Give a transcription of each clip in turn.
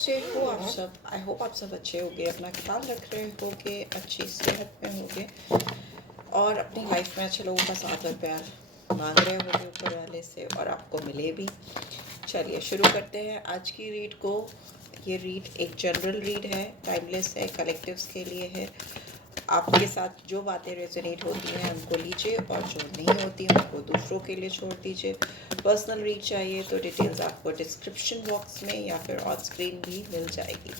से हो आप सब। आई होप आप सब अच्छे होगे, अपना ख्याल रख रहे होगे, अच्छी सेहत में होगे और अपनी लाइफ में अच्छे लोगों का साथ और प्यार मांग रहे होगे ऊपर वाले से और आपको मिले भी। चलिए शुरू करते हैं आज की रीड को। ये रीड एक जनरल रीड है, टाइमलेस है, कलेक्टिव्स के लिए है। आपके साथ जो बातें रेजोनेट होती हैं उनको लीजिए और जो नहीं होती हैं उनको दूसरों के लिए छोड़ दीजिए। पर्सनल रीड चाहिए तो डिटेल्स आपको डिस्क्रिप्शन बॉक्स में या फिर ऑन स्क्रीन भी मिल जाएगी।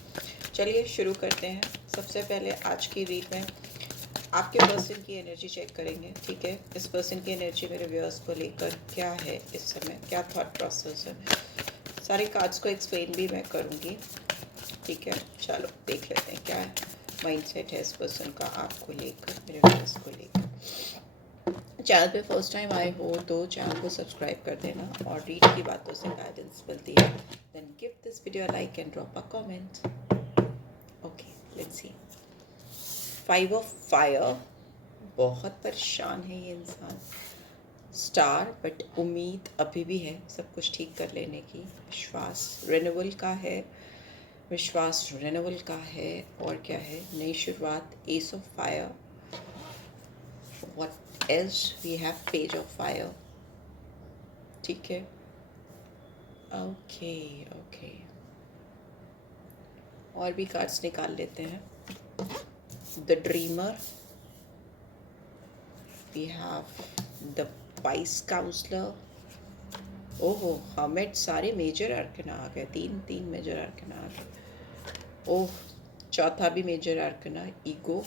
चलिए शुरू करते हैं। सबसे पहले आज की रीड में आपके पर्सन की एनर्जी चेक करेंगे। ठीक है, इस पर्सन की एनर्जी मेरे व्यूअर्स को लेकर क्या है, इस समय क्या थॉट प्रोसेस है। सारे कार्ड्स को एक्सप्लेन भी मैं करूँगी। ठीक है, चलो देख लेते हैं क्या माइंडसेट है इस पर्सन का आपको लेकर, मेरे व्यूअर्स को लेकर। चैनल पे फर्स्ट टाइम आए हो तो चैनल को सब्सक्राइब कर देना और रीड की बातों से गाइडेंस मिलती है। Then give this video a like and drop a comment. Okay, let's see. 5 of fire. बहुत परेशान है ये इंसान। स्टार, बट उम्मीद अभी भी है सब कुछ ठीक कर लेने की। विश्वास रिन्यूअल का है, विश्वास रिन्यूअल का है। और क्या है, नई शुरुआत। Ace of fire. What else we have, page of fire. ठीक है, ओके ओके, और भी कार्ड्स निकाल लेते हैं। The dreamer, we have the wise counsellor. ओहो, हमें सारे मेजर आर्कना आ गए, तीन मेजर आर्कना आ गए। ओह, चौथा भी मेजर आर्कना, ईगो,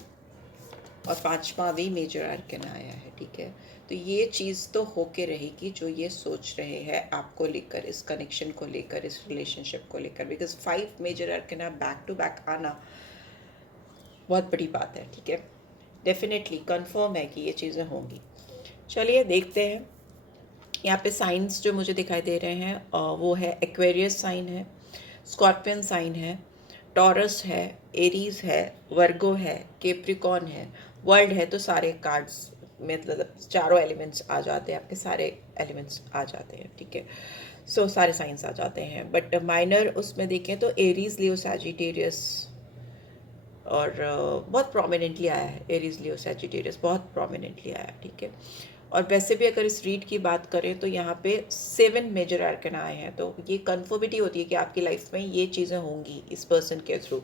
और पांचवा भी मेजर आर्कना आया है। ठीक है, तो ये चीज़ तो होके रहेगी जो ये सोच रहे हैं आपको लेकर, इस कनेक्शन को लेकर, इस रिलेशनशिप को लेकर। Because 5 major arcana back to back आना बहुत बड़ी बात है। ठीक है, डेफिनेटली कंफर्म है कि ये चीज़ें होंगी। चलिए देखते हैं। यहाँ पे साइंस जो मुझे दिखाई दे रहे हैं वो है एक्वेरियस साइन है, स्कॉर्पियन साइन है, टॉरस है, एरीज है, वर्गो है, केप्रिकॉन है, वर्ल्ड है। तो सारे कार्ड्स मतलब चारों एलिमेंट्स आ जाते हैं, आपके सारे एलिमेंट्स आ जाते हैं। ठीक है, सो सारे साइंस आ जाते हैं। बट माइनर उसमें देखें तो एरीज, लियो, सैजिटेरियस और बहुत प्रोमिनेंटली आया है। एरीज, लियो, सैजिटेरियस बहुत प्रोमिनेंटली आया है। ठीक है, और वैसे भी अगर इस रीड की बात करें तो यहाँ पे 7 मेजर आर्कन आए हैं। तो ये कन्फर्मिटी होती है कि आपकी लाइफ में ये चीज़ें होंगी इस पर्सन के थ्रू।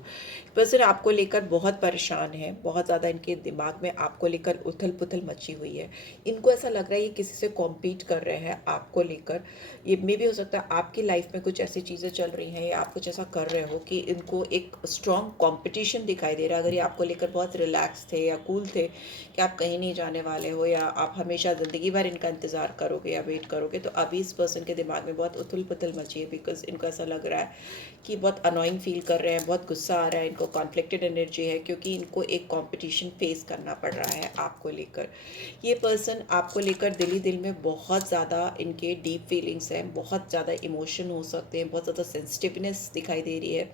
पर्सन आपको लेकर बहुत परेशान है, बहुत ज़्यादा इनके दिमाग में आपको लेकर उथल पुथल मची हुई है। इनको ऐसा लग रहा है ये किसी से कॉम्पीट कर रहे हैं आपको लेकर। ये मे भी हो सकता है आपकी लाइफ में कुछ ऐसी चीज़ें चल रही हैं या आप कुछ ऐसा कर रहे हो कि इनको एक स्ट्रॉन्ग कॉम्पिटिशन दिखाई दे रहा है। अगर ये आपको लेकर बहुत रिलैक्स थे या कूल थे कि आप कहीं नहीं जाने वाले हो या आप हमेशा ज़िंदगी भर इनका इंतज़ार करोगे या वेट करोगे, तो अभी इस पर्सन के दिमाग में बहुत उथल पुथल मची है। बिकॉज इनको ऐसा लग रहा है कि बहुत अनोइंग फील कर रहे हैं, बहुत गुस्सा आ रहा है, इनको कॉन्फ्लिक्टेड एनर्जी है क्योंकि इनको एक कंपटीशन फेस करना पड़ रहा है आपको लेकर। ये पर्सन आपको लेकर दिल ही दिल में बहुत ज़्यादा इनके डीप फीलिंग्स हैं, बहुत ज़्यादा इमोशन हो सकते हैं, बहुत ज़्यादा सेंसिटिवनेस दिखाई दे रही है,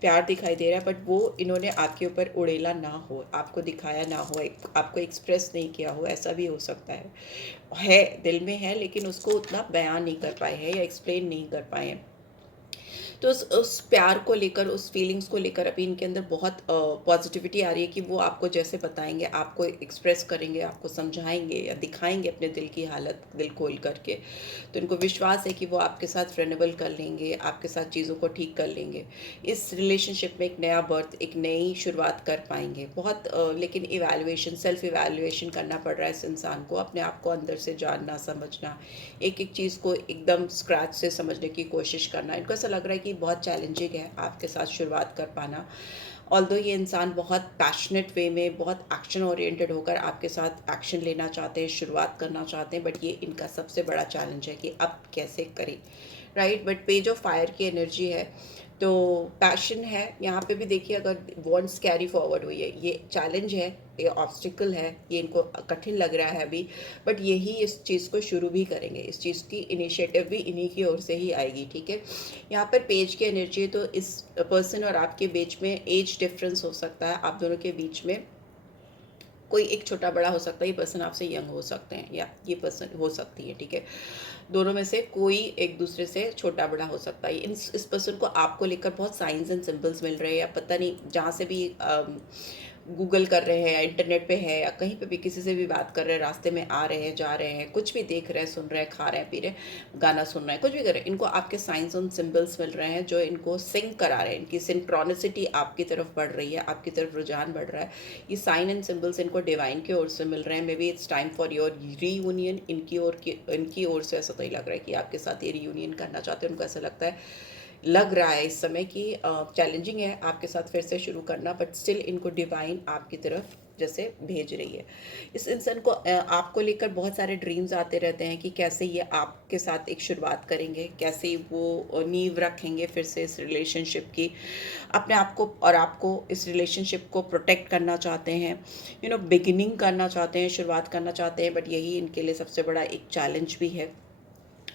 प्यार दिखाई दे रहा है। बट वो इन्होंने आपके ऊपर उड़ेला ना हो, आपको दिखाया ना हो, आपको एक्सप्रेस नहीं किया हो, ऐसा भी हो सकता है दिल में है लेकिन उसको उतना बयान नहीं कर पाए हैं या एक्सप्लेन नहीं कर पाए हैं। तो उस प्यार को लेकर, उस फीलिंग्स को लेकर अभी इनके अंदर बहुत पॉजिटिविटी आ रही है कि वो आपको जैसे बताएंगे, आपको एक्सप्रेस करेंगे, आपको समझाएंगे या दिखाएंगे अपने दिल की हालत दिल खोल करके। तो इनको विश्वास है कि वो आपके साथ रेन्यूअल कर लेंगे, आपके साथ चीज़ों को ठीक कर लेंगे, इस रिलेशनशिप में एक नया बर्थ, एक नई शुरुआत कर पाएंगे। बहुत लेकिन इवैल्यूएशन, सेल्फ इवैल्यूएशन करना पड़ रहा है इस इंसान को, अपने आप को अंदर से जानना, समझना, एक एक चीज़ को एकदम स्क्रैच से समझने की कोशिश करना। इनको ऐसा लग रहा है कि बहुत चैलेंजिंग है आपके साथ शुरुआत कर पाना। ऑल्दो ये इंसान बहुत पैशनेट वे में, बहुत एक्शन ओरिएंटेड होकर आपके साथ एक्शन लेना चाहते हैं, शुरुआत करना चाहते हैं, बट ये इनका सबसे बड़ा चैलेंज है कि अब कैसे करें। Right, but page of fire की एनर्जी है तो पैशन है यहाँ पे भी। देखिए, अगर वॉन्ट्स कैरी फॉरवर्ड हुई है, ये चैलेंज है, ये ऑब्स्टिकल है, ये इनको कठिन लग रहा है अभी, बट यही इस चीज़ को शुरू भी करेंगे, इस चीज़ की इनिशिएटिव भी इन्हीं की ओर से ही आएगी। ठीक है, यहाँ पर पेज की एनर्जी है तो इस पर्सन और आपके बीच में एज डिफरेंस हो सकता है, आप दोनों के बीच में कोई एक छोटा बड़ा हो सकता है, ये पर्सन आपसे यंग हो सकते हैं या ये पर्सन हो सकती है, ठीक है। दोनों में से कोई एक दूसरे से छोटा बड़ा हो सकता है। इस पर्सन को आपको लेकर बहुत साइंस एंड सिंबल्स मिल रहे हैं, या पता नहीं जहाँ से भी गूगल कर रहे हैं या इंटरनेट पे है या कहीं पे भी किसी से भी बात कर रहे हैं, रास्ते में आ रहे हैं, जा रहे हैं, कुछ भी देख रहे हैं, सुन रहे हैं, खा रहे हैं, पी रहे हैं, गाना सुन रहे हैं, कुछ भी कर रहे हैं, इनको आपके साइंस एंड सिंबल्स मिल रहे हैं जो इनको सिंक करा रहे हैं। इनकी सिंक्रोनिसिटी आपकी तरफ बढ़ रही है, आपकी तरफ रुझान बढ़ रहा है। ये साइन एंड सिंबल्स इनको डिवाइन की ओर से मिल रहे हैं। May be it's time for your reunion. इनकी ओर से ऐसा तो ही लग रहा है कि आपके साथ ये रीयूनियन करना चाहते हैं। उनको ऐसा लगता है, लग रहा है इस समय कि चैलेंजिंग है आपके साथ फिर से शुरू करना, बट स्टिल इनको डिवाइन आपकी तरफ जैसे भेज रही है। इस इंसान को आपको लेकर बहुत सारे ड्रीम्स आते रहते हैं कि कैसे ये आपके साथ एक शुरुआत करेंगे, कैसे वो नींव रखेंगे फिर से इस रिलेशनशिप की। अपने आप को और आपको इस रिलेशनशिप को प्रोटेक्ट करना चाहते हैं, बिगिनिंग करना चाहते हैं, शुरुआत करना चाहते हैं, बट यही इनके लिए सबसे बड़ा एक चैलेंज भी है।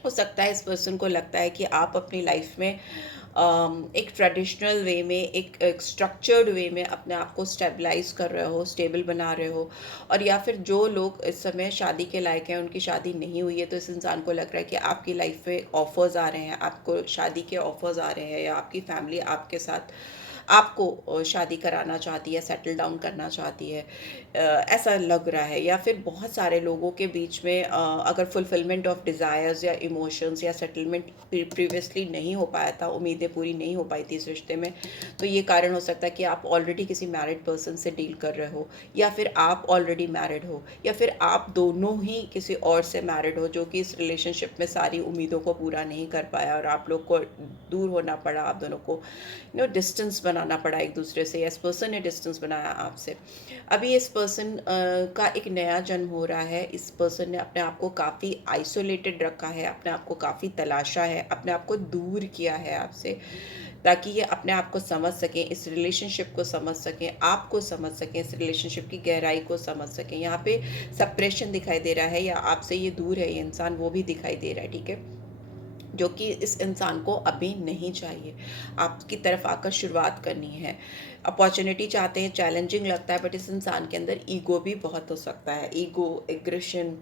हो सकता है इस पर्सन को लगता है कि आप अपनी लाइफ में एक ट्रेडिशनल वे में, एक स्ट्रक्चर्ड वे में अपने आप को स्टेबलाइज कर रहे हो, स्टेबल बना रहे हो। और या फिर जो लोग इस समय शादी के लायक हैं, उनकी शादी नहीं हुई है, तो इस इंसान को लग रहा है कि आपकी लाइफ में ऑफर्स आ रहे हैं, आपको शादी के ऑफर्स आ रहे हैं, या आपकी फैमिली आपके साथ आपको शादी कराना चाहती है, सेटल डाउन करना चाहती है, ऐसा लग रहा है। या फिर बहुत सारे लोगों के बीच में अगर फुलफिलमेंट ऑफ डिज़ायर्स या इमोशंस या सेटलमेंट प्रीवियसली नहीं हो पाया था, उम्मीदें पूरी नहीं हो पाई थी इस रिश्ते में, तो ये कारण हो सकता है कि आप ऑलरेडी किसी मैरिड पर्सन से डील कर रहे हो, या फिर आप ऑलरेडी मैरिड हो, या फिर आप दोनों ही किसी और से मैरिड हो जो कि इस रिलेशनशिप में सारी उम्मीदों को पूरा नहीं कर पाया और आप लोग को दूर होना पड़ा, आप दोनों को डिस्टेंस बनाना पड़ा एक दूसरे से, इस पर्सन ने डिस्टेंस बनाया आपसे। अभी इस पर्सन का एक नया जन्म हो रहा है। इस पर्सन ने अपने आप को काफ़ी आइसोलेटेड रखा है, अपने आप को काफ़ी तलाशा है, अपने आप को दूर किया है आपसे, ताकि ये अपने आप को समझ सकें, इस रिलेशनशिप को समझ सकें, आपको समझ सकें, इस रिलेशनशिप की गहराई को समझ सकें। यहाँ पे सेपरेशन दिखाई दे रहा है, या आपसे ये दूर है ये इंसान, वो भी दिखाई दे रहा है, ठीक है, जो कि इस इंसान को अभी नहीं चाहिए। आपकी तरफ आकर शुरुआत करनी है, अपॉर्चुनिटी चाहते हैं, चैलेंजिंग लगता है, बट इस इंसान के अंदर ईगो भी बहुत हो सकता है। ईगो, एग्रेशन,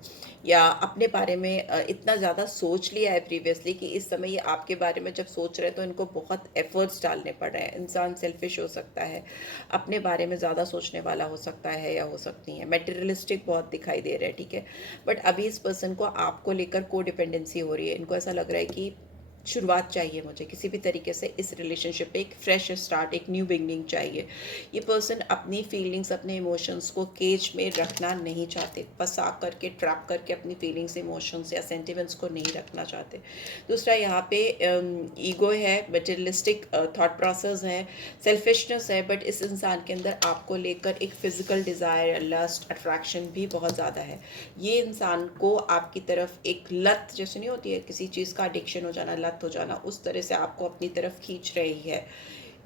या अपने बारे में इतना ज़्यादा सोच लिया है प्रीवियसली कि इस समय ये आपके बारे में जब सोच रहे हैं तो इनको बहुत एफर्ट्स डालने पड़ रहे हैं। इंसान सेल्फिश हो सकता है, अपने बारे में ज़्यादा सोचने वाला हो सकता है या हो सकती है, मेटेरियलिस्टिक बहुत दिखाई दे रहा है, ठीक है। बट अभी इस पर्सन को आपको लेकर को डिपेंडेंसी हो रही है। इनको ऐसा लग रहा है कि शुरुआत चाहिए, मुझे किसी भी तरीके से इस रिलेशनशिप पे एक फ्रेश स्टार्ट, एक न्यू बिगनिंग चाहिए। ये पर्सन अपनी फीलिंग्स, अपने इमोशंस को केज में रखना नहीं चाहते, फंसा करके, ट्रैप करके अपनी फीलिंग्स, इमोशंस या सेंटिमेंट्स को नहीं रखना चाहते। दूसरा, यहाँ पे ईगो है, मटेरियलिस्टिक थॉट प्रोसेस है, सेल्फिशनेस है, बट इस इंसान के अंदर आपको लेकर एक फिजिकल डिज़ायर, लस्ट, अट्रैक्शन भी बहुत ज़्यादा है। ये इंसान को आपकी तरफ एक लत जैसे नहीं होती है, किसी चीज़ का एडिक्शन हो जाना, लत हो जाना, उस तरह से आपको अपनी तरफ खींच रही है।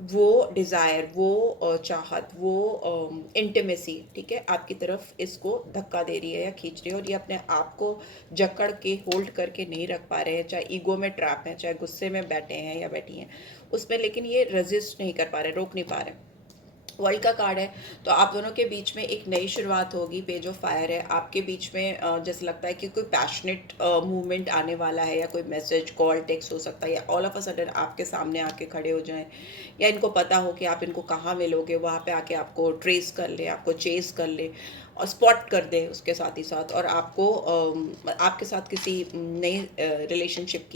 वो डिज़ायर, वो चाहत, वो इंटीमेसी, ठीक है, आपकी तरफ इसको धक्का दे रही है या खींच रही है, और ये अपने आप को जकड़ के, होल्ड करके नहीं रख पा रहे हैं, चाहे ईगो में ट्रैप हैं, चाहे गुस्से में बैठे हैं या बैठी हैं उसमें, लेकिन ये रेजिस्ट नहीं कर पा रहे, रोक नहीं पा रहे। वर्ल्ड का कार्ड है, तो आप दोनों के बीच में एक नई शुरुआत होगी। पेज ऑफ फायर है, आपके बीच में जैसे लगता है कि कोई पैशनेट मूवमेंट आने वाला है, या कोई मैसेज, कॉल, टेक्स्ट हो सकता है, या ऑल ऑफ अ सडन आपके सामने आके खड़े हो जाएं, या इनको पता हो कि आप इनको कहाँ मिलोगे, वहाँ पे आके आपको ट्रेस कर ले, आपको चेस कर ले और स्पॉट कर दे उसके साथ ही साथ, और आपको आपके साथ किसी नए रिलेशनशिप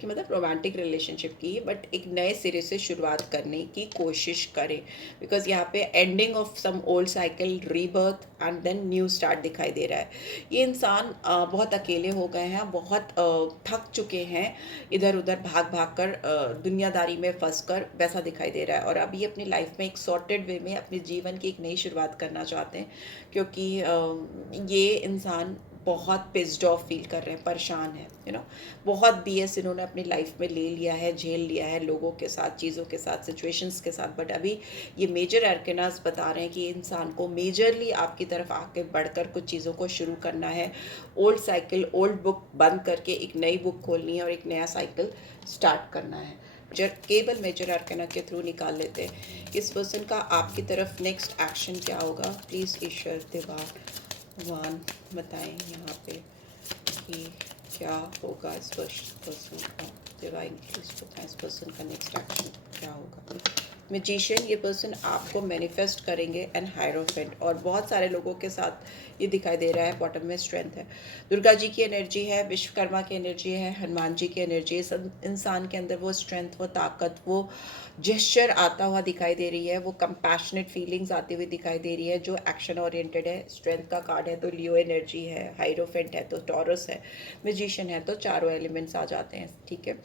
की मतलब रोमांटिक रिलेशनशिप की, बट एक नए सिरे से शुरुआत करने की कोशिश करें। बिकॉज यहाँ पे ending of some old cycle, rebirth and then new start दिखाई दे रहा है। ये इंसान बहुत अकेले हो गए हैं, बहुत थक चुके हैं, इधर उधर भाग भाग कर, दुनियादारी में फंस कर, वैसा दिखाई दे रहा है। और अभी अपनी लाइफ में एक सॉर्टेड वे में अपने जीवन की एक नई शुरुआत करना चाहते हैं, क्योंकि ये इंसान बहुत पिस्ड ऑफ फील कर रहे हैं, परेशान है, बहुत बीएस इन्होंने अपनी लाइफ में ले लिया है, झेल लिया है, लोगों के साथ, चीज़ों के साथ, सिचुएशंस के साथ, बट अभी ये मेजर आर्केनास बता रहे हैं कि इंसान को मेजरली आपकी तरफ आके बढ़कर कुछ चीज़ों को शुरू करना है। ओल्ड साइकिल, ओल्ड बुक बंद करके एक नई बुक खोलनी है और एक नया साइकिल स्टार्ट करना है। केवल मेजर आर्कना के थ्रू निकाल लेते हैं। इस पर्सन का आपकी तरफ नेक्स्ट एक्शन क्या होगा? प्लीज़ ईश्वर देवा भगवान बताएं यहाँ पे कि क्या होगा इस पर्सन का। डिवाइन प्लीज बताएं इस पर्सन का नेक्स्ट एक्शन क्या होगा। मैजिशियन, ये पर्सन आपको मैनिफेस्ट करेंगे एंड हायरोफेंट, और बहुत सारे लोगों के साथ ये दिखाई दे रहा है। बॉटम में स्ट्रेंथ है, दुर्गा जी की एनर्जी है, विश्वकर्मा की एनर्जी है, हनुमान जी की एनर्जी है। सब इंसान के अंदर वो स्ट्रेंथ, वो ताकत, वो जेस्चर आता हुआ दिखाई दे रही है, वो कंपैशनेट फीलिंग्स आती हुई दिखाई दे रही है, जो एक्शन ओरिएंटेड है। स्ट्रेंथ का कार्ड है तो लियो एनर्जी है, हायरोफेंट है तो टॉरस है, म्यूजिशियन है तो चारों एलिमेंट्स आ जाते हैं। ठीक है,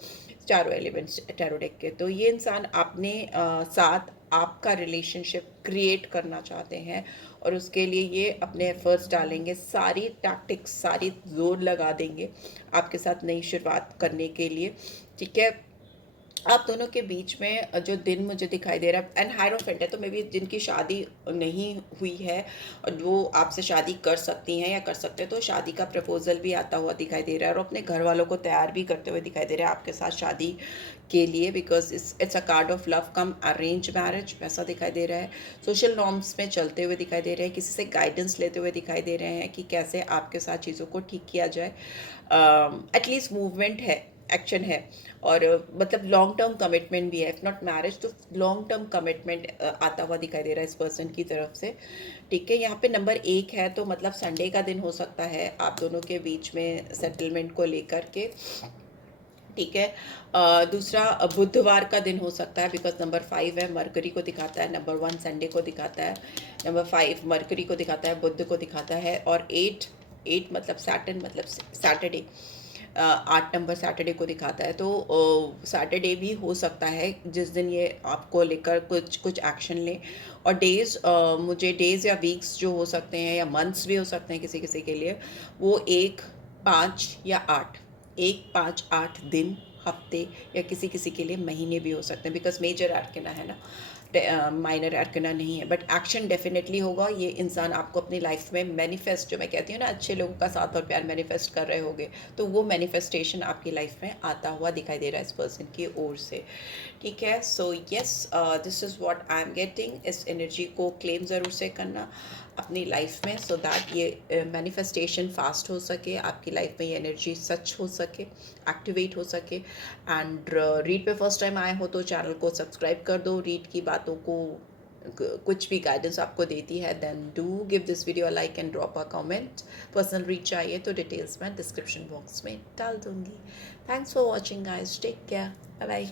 चारों एलिमेंट्स टैरो डेक के। तो ये इंसान अपने साथ आपका रिलेशनशिप क्रिएट करना चाहते हैं, और उसके लिए ये अपने एफर्ट्स डालेंगे, सारी टैक्टिक्स, सारी जोर लगा देंगे आपके साथ नई शुरुआत करने के लिए। ठीक है, आप दोनों के बीच में जो दिन मुझे दिखाई दे रहा है एंड हायरोफेंट है, तो मे बी जिनकी शादी नहीं हुई है और वो आपसे शादी कर सकती हैं या कर सकते हैं, तो शादी का प्रपोजल भी आता हुआ दिखाई दे रहा है, और अपने घर वालों को तैयार भी करते हुए दिखाई दे रहा है आपके साथ शादी के लिए, because it's a card of love come arrange marriage, वैसा दिखाई दे रहा है। सोशल नॉर्म्स में चलते हुए दिखाई दे रहे हैं, किसी से गाइडेंस लेते हुए दिखाई दे रहे हैं कि कैसे आपके साथ चीज़ों को ठीक किया जाए। एटलीस्ट मूवमेंट है, एक्शन है, और मतलब लॉन्ग टर्म कमिटमेंट भी है। इफ़ नॉट मैरिज तो लॉन्ग टर्म कमिटमेंट आता हुआ दिखाई दे रहा है इस पर्सन की तरफ से। ठीक है, यहाँ पे नंबर 1 है, तो मतलब संडे का दिन हो सकता है आप दोनों के बीच में सेटलमेंट को लेकर के। ठीक है, दूसरा बुधवार का दिन हो सकता है, बिकॉज नंबर 5 है, मरकरी को दिखाता है। नंबर 1 संडे को दिखाता है, नंबर 5 मरकरी को दिखाता है, बुध को दिखाता है, और 8 मतलब सैटर्न मतलब सैटरडे, 8 नंबर सैटरडे को दिखाता है। तो सैटरडे भी हो सकता है जिस दिन ये आपको लेकर कुछ एक्शन लें। और डेज़, मुझे डेज़ या वीक्स जो हो सकते हैं, या मंथ्स भी हो सकते हैं किसी किसी के लिए, वो 1, 5 या 8, 1, 5, 8 दिन, हफ्ते, या किसी किसी के लिए महीने भी हो सकते हैं, बिकॉज मेजर आर्कना है ना, माइनर आर्कना नहीं है। बट एक्शन डेफिनेटली होगा। ये इंसान आपको अपनी लाइफ में मैनिफेस्ट, जो मैं कहती हूँ ना, अच्छे लोगों का साथ और प्यार मैनिफेस्ट कर रहे होगे, तो वो मैनिफेस्टेशन आपकी लाइफ में आता हुआ दिखाई दे रहा है इस पर्सन की ओर से। ठीक है, so yes, this is what I am getting. इस एनर्जी को क्लेम ज़रूर से करना अपनी लाइफ में, सो दैट ये मैनिफेस्टेशन फास्ट हो सके, आपकी लाइफ में ये एनर्जी सच हो सके, एक्टिवेट हो सके। एंड रीड पे फर्स्ट टाइम आए हो तो चैनल को सब्सक्राइब कर दो। रीड की बातों को कुछ भी गाइडेंस आपको देती है, then do give this video a like and drop a comment. Personal read चाहिए तो डिटेल्स मैं डिस्क्रिप्शन बॉक्स में डाल दूँगी। Thanks for watching guys, take care, bye bye.